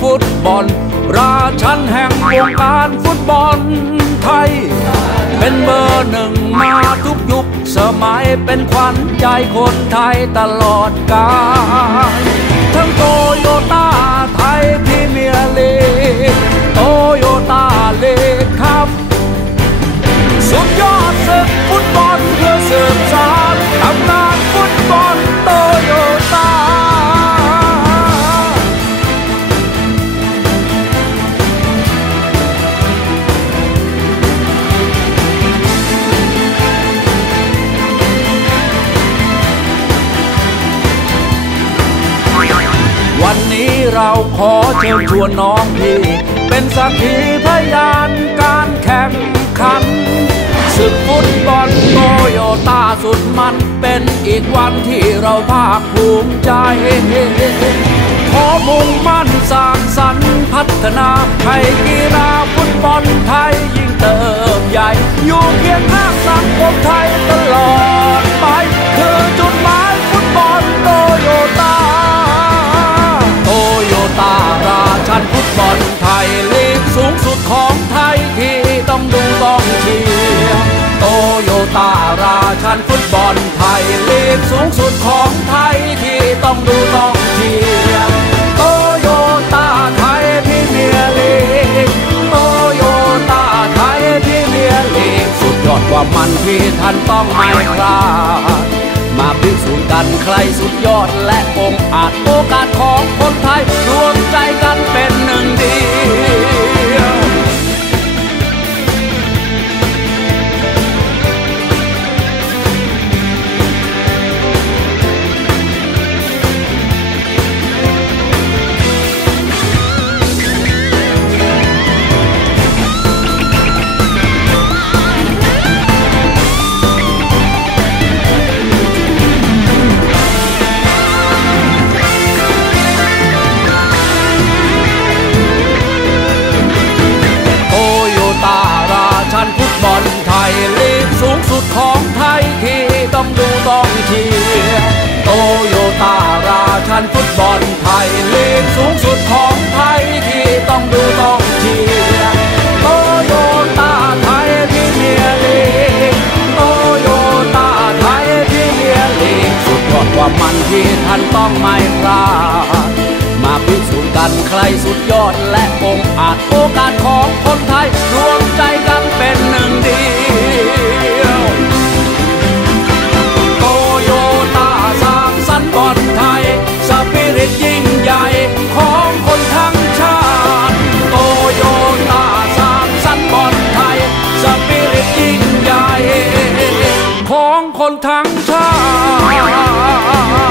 ฟุตบอล ราชันแห่งวงการฟุตบอลไทย เป็นเบอร์หนึ่งมาทุกยุคสมัยเป็นขวัญใจคนไทยตลอดกาลทั้งโตโยต้า เราขอเชิญชวนน้องพี่เป็นสักขีพยานการแข่งขันศึกฟุตบอลโตโยต้าสุดมันเป็นอีกวันที่เราภาคภูมิใจ ขอมุ่งมั่นสร้างสรรค์พัฒนาให้กีฬาฟุตบอลไทยยิ่งเติบใหญ่ อยู่เคียงข้างสังคมไทยตลอด ลไทยลีกสูงสุดของไทยที่ต้องดูต้องเชียร์โตโยต้าไทยพรีเมียร์ลีกโตโยต้าไทยพรีเมียร์ลีกสุดยอดกว่ามันที่ท่านต้องไม่พลาดมาพิสูจน์กันใครสุดยอดและองอาจโอกาสของคนไทยรวมใจกัน เชียร์โตโยต้าราชันฟุตบอลไทยลีกสูงสุดของไทยที่ต้องดูต้องเชียร์โตโยต้าไทยพรีเมียลีกโตโยต้าไทยพรีเมียลีกสุดยอดกว่ามันที่ท่านต้องไม่พลาดมาพิสูจน์กันใครสุดยอดและองอาจโอกาสของคนไทยรวมใจกันเป็นหนึ่งเดีย ของคนทั้งชาติ